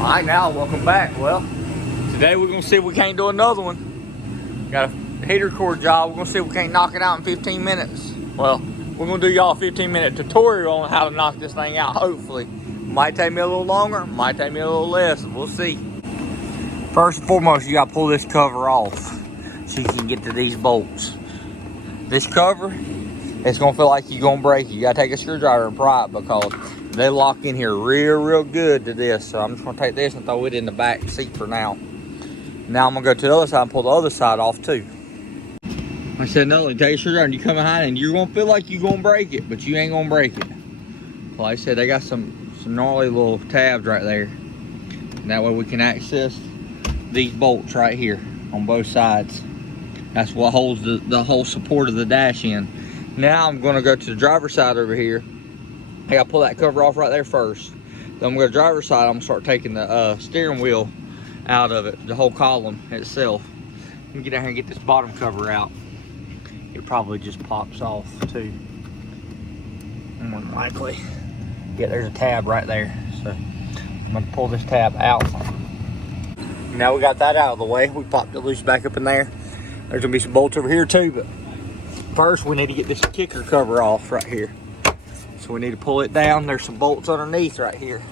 Alright, now welcome back. Well, today we're gonna see if we can't do another one. Got a heater core job. We're gonna see if we can't knock it out in 15 minutes. Well, we're gonna do y'all a 15-minute tutorial on how to knock this thing out, hopefully. Might take me a little longer, might take me a little less, we'll see. First and foremost, you gotta pull this cover off so you can get to these bolts. This cover, it's gonna feel like you're gonna break it. You gotta take a screwdriver and pry it because they lock in here real good to this. So I'm just gonna take this and throw it in the back seat for now. Now I'm gonna go to the other side and pull the other side off too. I said no, take your screwdriver and you come behind and you're gonna feel like you're gonna break it, but you ain't gonna break it. Like I said, they got some gnarly little tabs right there. And that way we can access these bolts right here on both sides. That's what holds the whole support of the dash in. Now I'm gonna go to the driver's side over here. I gotta pull that cover off right there first. Then I'm gonna go to the driver's side. I'm gonna start taking the steering wheel out of it, the whole column itself. Let me get down here and get this bottom cover out. It probably just pops off too. More than likely. Yeah, there's a tab right there. So I'm gonna pull this tab out. Now we got that out of the way. We popped it loose back up in there. There's gonna be some bolts over here too, but first we need to get this kicker cover off right here. So we need to pull it down. There's some bolts underneath right here.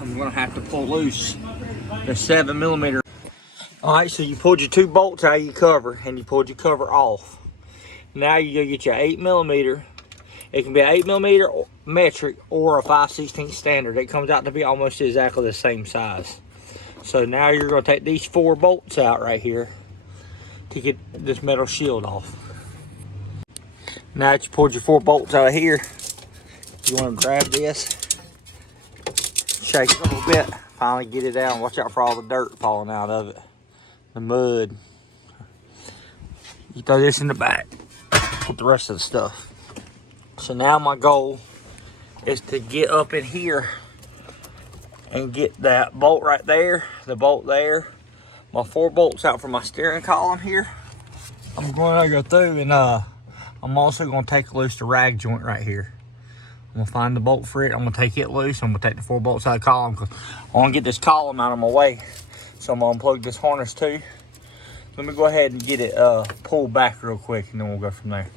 I'm gonna have to pull loose the 7mm. All right, so you pulled your two bolts out of your cover and you pulled your cover off. Now you go get your 8mm. It can be an 8mm metric or a 5/16 standard. It comes out to be almost exactly the same size. So now you're gonna take these 4 bolts out right here to get this metal shield off. Now that you pulled your 4 bolts out of here, you want to grab this, shake it a little bit, finally get it out. Watch out for all the dirt falling out of it, the mud. You throw this in the back with the rest of the stuff. So now my goal is to get up in here and get that bolt right there, the bolt there, my 4 bolts out from my steering column here. I'm going to go through and I'm also going to take loose the rag joint right here. I'm going to find the bolt for it. I'm going to take it loose. I'm going to take the 4 bolts out of the column because I want to get this column out of my way. So I'm going to unplug this harness too. Let me go ahead and get it pulled back real quick and then we'll go from there.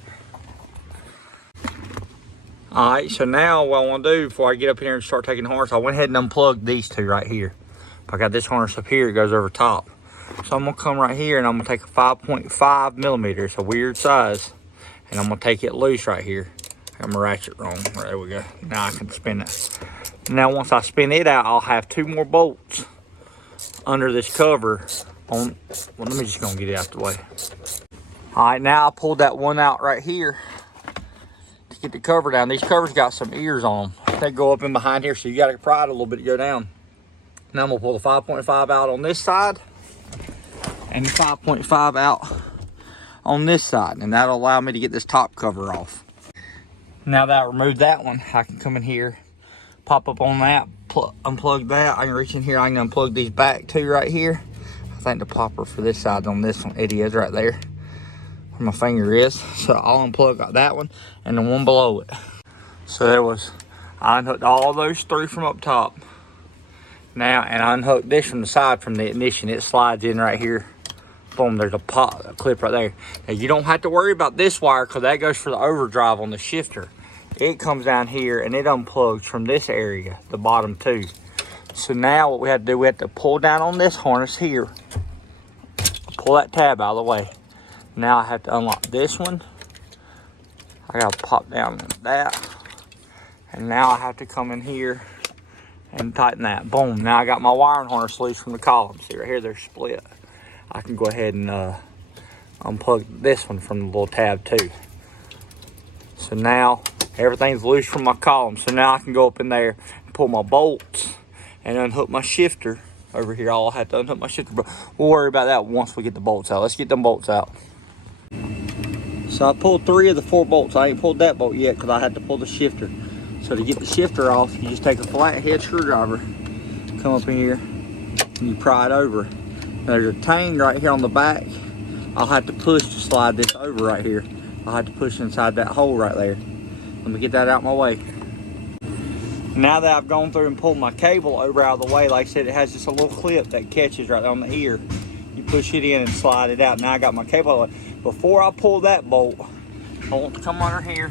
Alright, so now what I want to do before I get up here and start taking the harness, I went ahead and unplugged these 2 right here. I got this harness up here, it goes over top. So I'm going to come right here and I'm going to take a 5.5mm. It's a weird size. And I'm going to take it loose right here. I'm gonna ratchet wrong. There we go. Now I can spin it. Now once I spin it out, I'll have 2 more bolts under this cover on. Well, let me just gonna get it out the way. All right, now I pulled that one out right here to get the cover down. These covers got some ears on them. They go up in behind here, so you gotta pry it a little bit to go down. Now I'm gonna pull the 5.5 out on this side and the 5.5 out on this side, and that'll allow me to get this top cover off. Now that I removed that one, I can come in here, pop up on that, unplug that. I can reach in here, I can unplug these back 2 right here. I think the popper for this side's on this one. It is right there where my finger is. So I'll unplug that one and the one below it. So there was, I unhooked all those 3 from up top. Now, and I unhooked this from the side from the ignition. It slides in right here. Boom, there's a clip right there. Now you don't have to worry about this wire because that goes for the overdrive on the shifter. It comes down here and it unplugs from this area, the bottom 2. So now what we have to do, we have to pull down on this harness here. Pull that tab out of the way. Now I have to unlock this one. I gotta pop down that. And now I have to come in here and tighten that. Boom, now I got my wiring harness loose from the column. See right here, they're split. I can go ahead and unplug this one from the little tab too. So now everything's loose from my column. So now I can go up in there and pull my bolts and unhook my shifter over here. I'll have to unhook my shifter, but we'll worry about that once we get the bolts out. Let's get them bolts out. So I pulled 3 of the 4 bolts. I ain't pulled that bolt yet because I had to pull the shifter. So to get the shifter off, you just take a flathead screwdriver, come up in here, and you pry it over. There's a tang right here on the back. I'll have to push to slide this over right here. I'll have to push inside that hole right there. Let me get that out my way. Now that I've gone through and pulled my cable over out of the way, like I said, it has just a little clip that catches right on the ear. You push it in and slide it out. Now I got my cable. Before I pull that bolt, I want to come under here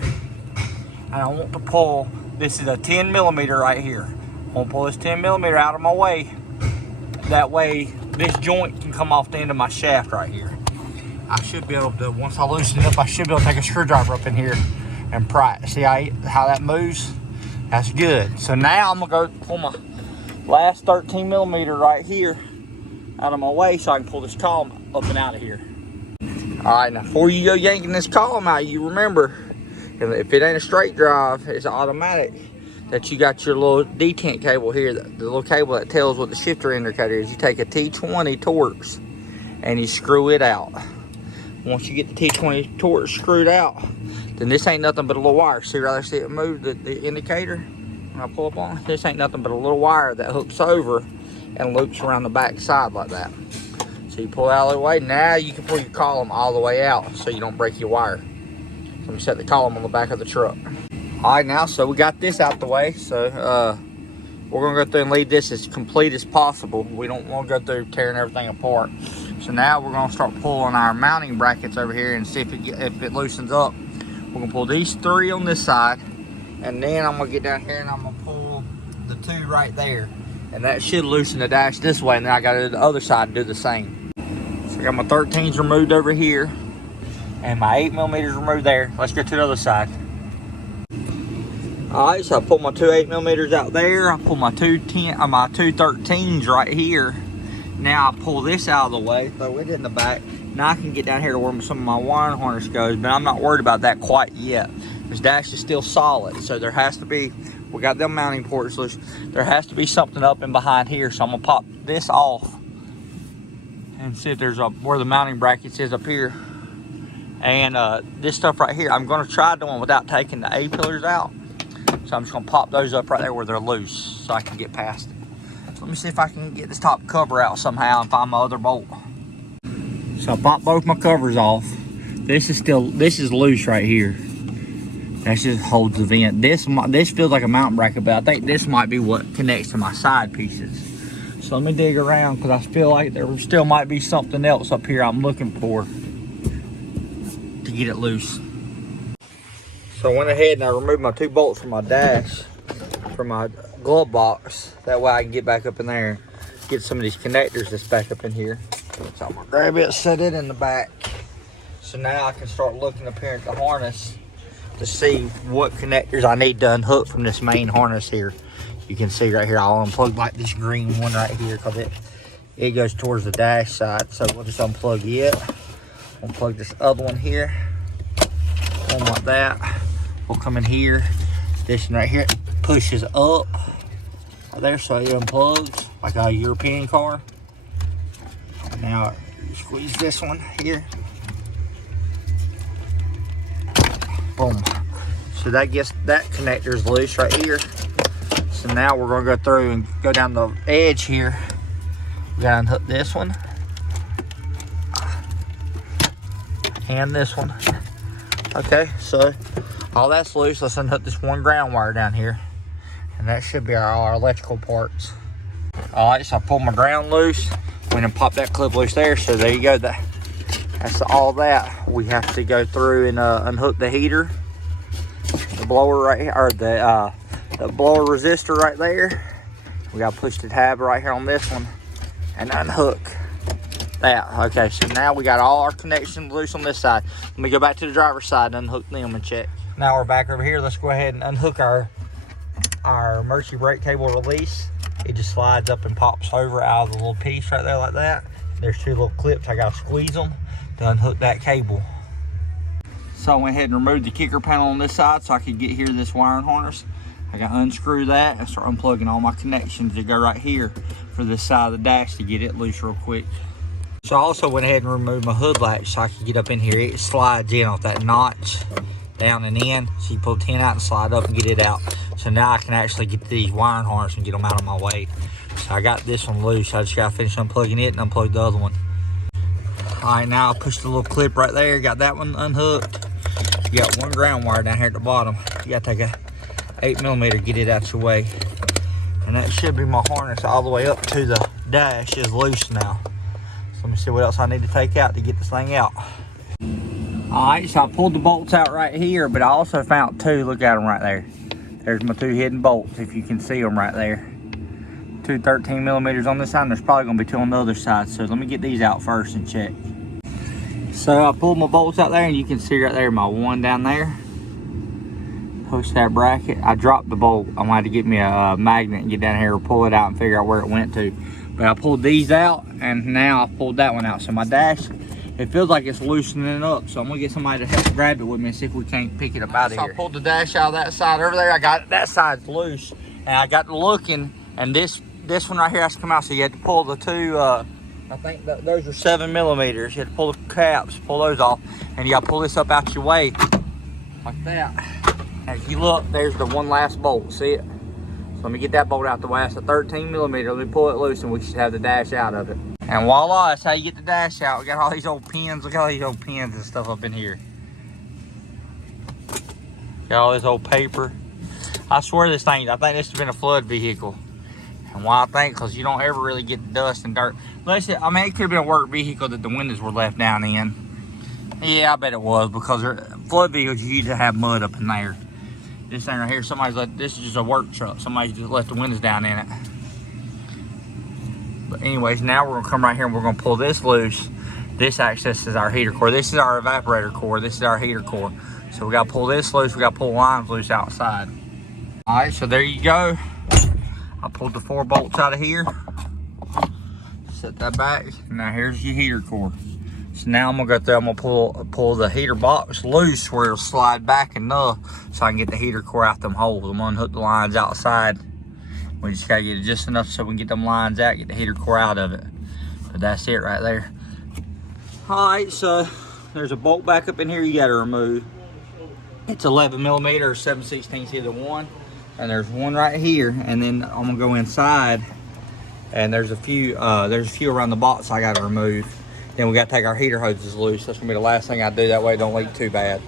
and I want to pull, this is a 10 millimeter right here. I want to pull this 10 millimeter out of my way. That way this joint can come off the end of my shaft right here. I should be able to, once I loosen it up, I should be able to take a screwdriver up in here and pry it. See how that moves? That's good. So now I'm gonna go pull my last 13 millimeter right here out of my way so I can pull this column up and out of here. All right, now before you go yanking this column out, you remember, if it ain't a straight drive, it's automatic, that you got your little detent cable here, the little cable that tells what the shifter indicator is. You take a T20 Torx and you screw it out. Once you get the T20 Torx screwed out, then this ain't nothing but a little wire. See right there, see it move the indicator? When I pull up on it, this ain't nothing but a little wire that hooks over and loops around the back side like that. So you pull it out of the way. Now you can pull your column all the way out so you don't break your wire. So we set the column on the back of the truck. All right, now, so we got this out the way. So we're gonna go through and leave this as complete as possible. We don't want to go through tearing everything apart. So now we're gonna start pulling our mounting brackets over here and see if it loosens up. We're gonna pull these 3 on this side, and then I'm gonna get down here and I'm gonna pull the 2 right there. And that should loosen the dash this way, and then I gotta do the other side and do the same. So I got my 13s removed over here, and my 8 millimeters removed there. Let's go to the other side. All right, so I pulled my 2 8 millimeters out there. I pulled my two 13s right here. Now I pull this out of the way, throw it in the back. Now I can get down here to where some of my wiring harness goes, but I'm not worried about that quite yet. This dash is still solid, so there has to be, we got them mounting ports loose. There has to be something up and behind here, so I'm gonna pop this off and see if there's where the mounting brackets is up here. And this stuff right here, I'm gonna try doing without taking the A-pillars out. So I'm just gonna pop those up right there where they're loose so I can get past it. So let me see if I can get this top cover out somehow and find my other bolt. So I popped both my covers off. This is loose right here. That just holds the vent. This feels like a mounting bracket, but I think this might be what connects to my side pieces. So let me dig around because I feel like there still might be something else up here I'm looking for to get it loose. So I went ahead and I removed my 2 bolts from my dash, from my glove box. That way I can get back up in there and get some of these connectors that's back up in here. So I'm gonna grab it, set it in the back. So now I can start looking up here at the harness to see what connectors I need to unhook from this main harness here. You can see right here, I'll unplug like this green one right here because it goes towards the dash side. So we'll just unplug it. Unplug this other one here. One like that. We'll come in here. This one right here pushes up right there, so it unplugs like a European car. Now you squeeze this one here. Boom. So that gets that connector's loose right here. So now we're gonna go through and go down the edge here. We gotta unhook this one and this one. Okay, so all that's loose. Let's unhook this one ground wire down here, and that should be all our electrical parts. All right, so I pulled my ground loose. Went and popped that clip loose there. So there you go. That's all that. We have to go through and unhook the heater, the blower right here, or the blower resistor right there. We got to push the tab right here on this one and unhook that. Okay, so now we got all our connections loose on this side. Let me go back to the driver's side and unhook them and check. Now we're back over here. Let's go ahead and unhook our emergency brake cable release. It just slides up and pops over out of the little piece right there like that. There's 2 little clips. I gotta squeeze them to unhook that cable. So I went ahead and removed the kicker panel on this side so I could get here to this wiring harness. I got to unscrew that and start unplugging all my connections that go right here for this side of the dash to get it loose real quick. So I also went ahead and removed my hood latch so I could get up in here. It slides in off that notch down and in. So you pull the 10 out and slide up and get it out. So now I can actually get these wiring harness and get them out of my way. So I got this one loose. I just got to finish unplugging it and unplug the other one. All right, now I pushed the little clip right there. Got that one unhooked. You got one ground wire down here at the bottom. You got to take 8mm, get it out your way. And that should be my harness all the way up to the dash is loose now. So let me see what else I need to take out to get this thing out. Alright, so I pulled the bolts out right here, but I also found two. Look at them right there. There's my two hidden bolts, if you can see them right there. Two 13mm on this side, and there's probably going to be two on the other side. So let me get these out first and check. So I pulled my bolts out there, and you can see right there my one down there. Push that bracket. I dropped the bolt. I'm going to have to get me a magnet and get down here, pull it out and figure out where it went to. But I pulled these out, and now I pulled that one out. So my dash, it feels like it's loosening up. So I'm going to get somebody to help grab it with me and see if we can't pick it up out of here. I pulled the dash out of that side over there. I got that side's loose. And I got to looking, and this one right here has to come out. So you have to pull the two, I think those are 7mm. You have to pull the caps, pull those off. And you got to pull this up out your way like that. As you look, there's the one last bolt, see it? So let me get that bolt out the way. That's a 13mm. Let me pull it loose and we should have the dash out of it. And voila, that's how you get the dash out. We got all these old pins. Look at all these old pins and stuff up in here. Got all this old paper. I swear I think this has been a flood vehicle. And why I think, because you don't ever really get the dust and dirt. Listen, I mean, it could have been a work vehicle that the windows were left down in. Yeah, I bet it was, because flood vehicles, you usually have mud up in there. This thing right here, this is just a work truck. Somebody just left the windows down in it. But anyways, now we're gonna come right here and we're gonna pull this loose. This accesses our heater core. This is our evaporator core. This is our heater core. So we gotta pull this loose. We gotta pull lines loose outside. All right, so there you go. I pulled the 4 bolts out of here. Set that back. Now here's your heater core. So now I'm gonna go through, I'm gonna pull the heater box loose where it'll slide back enough so I can get the heater core out them holes. I'm gonna unhook the lines outside. We just gotta get it just enough so we can get them lines out, get the heater core out of it. But that's it right there. All right, so there's a bolt back up in here you gotta remove. It's 11mm or 7/16, either one. And there's one right here, and then I'm gonna go inside, and there's a few around the box I gotta remove. Then we gotta take our heater hoses loose. That's gonna be the last thing I do, that way it don't leak too bad.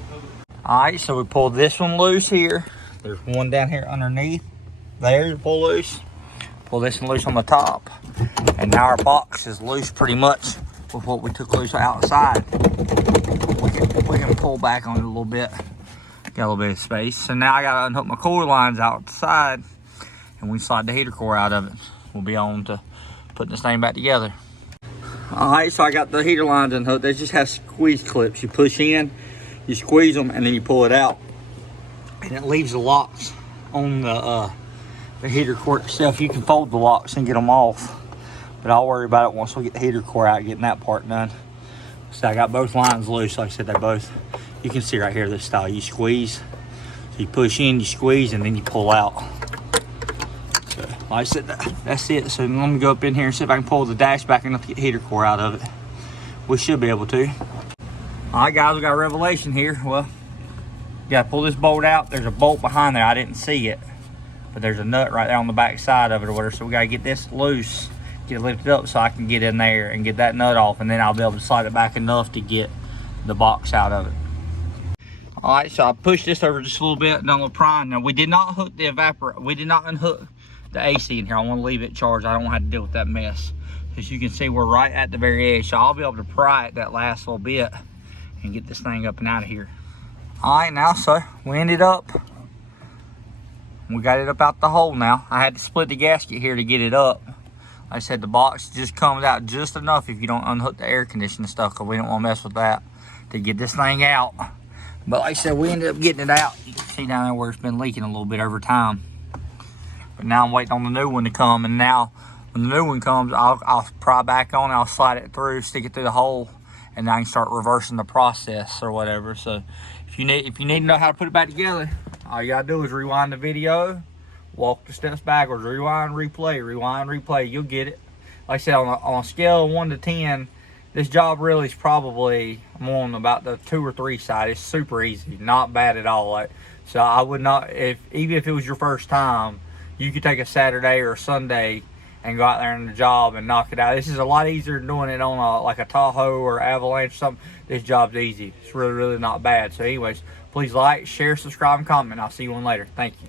All right, so we pulled this one loose here. There's one down here underneath. There, you pull loose. Pull this one loose on the top. And now our box is loose pretty much with what we took loose outside. We can pull back on it a little bit. Got a little bit of space. So now I gotta unhook my core lines outside, and we slide the heater core out of it. We'll be on to putting this thing back together. All right, so I got the heater lines unhooked. They just have squeeze clips. You push in, you squeeze them, and then you pull it out. And it leaves the locks on the heater core itself. You can fold the locks and get them off, but I'll worry about it once we get the heater core out, getting that part done. So I got both lines loose. Like I said, they both, you can see right here this style. You squeeze, so you push in, you squeeze, and then you pull out. So like I said, that's it. So let me go up in here and see if I can pull the dash back enough to get the heater core out of it. We should be able to. All right, guys, we got a revelation here. Well, you gotta pull this bolt out. There's a bolt behind there. I didn't see it, but there's a nut right there on the back side of it or whatever. So we gotta get this loose, get it lifted up so I can get in there and get that nut off, and then I'll be able to slide it back enough to get the box out of it. All right, so I pushed this over just a little bit, done a little prying. Now we did not hook the evaporator. We did not unhook the AC in here. I want to leave it charged. I don't want to have to deal with that mess. As you can see, we're right at the very edge, so I'll be able to pry it that last little bit and get this thing up and out of here. All right, now, so we ended up, we got it up out the hole now. I had to split the gasket here to get it up. Like I said, the box just comes out just enough if you don't unhook the air conditioning stuff, because we don't want to mess with that, to get this thing out. But like I said, we ended up getting it out. You can see down there where it's been leaking a little bit over time. But now I'm waiting on the new one to come, and now when the new one comes, I'll pry back on, I'll slide it through, stick it through the hole, and then I can start reversing the process or whatever. So if you need to know how to put it back together, all you gotta do is rewind the video, walk the steps backwards, rewind, replay, you'll get it. Like I said, on a scale of 1 to 10, this job really is probably more on about the 2 or 3 side. It's super easy, not bad at all. So I would not, even if it was your first time, you could take a Saturday or a Sunday and go out there on the job and knock it out. This is a lot easier than doing it on like a Tahoe or Avalanche or something. This job's easy. It's really, really not bad. So anyways, please like, share, subscribe, and comment. I'll see you on later. Thank you.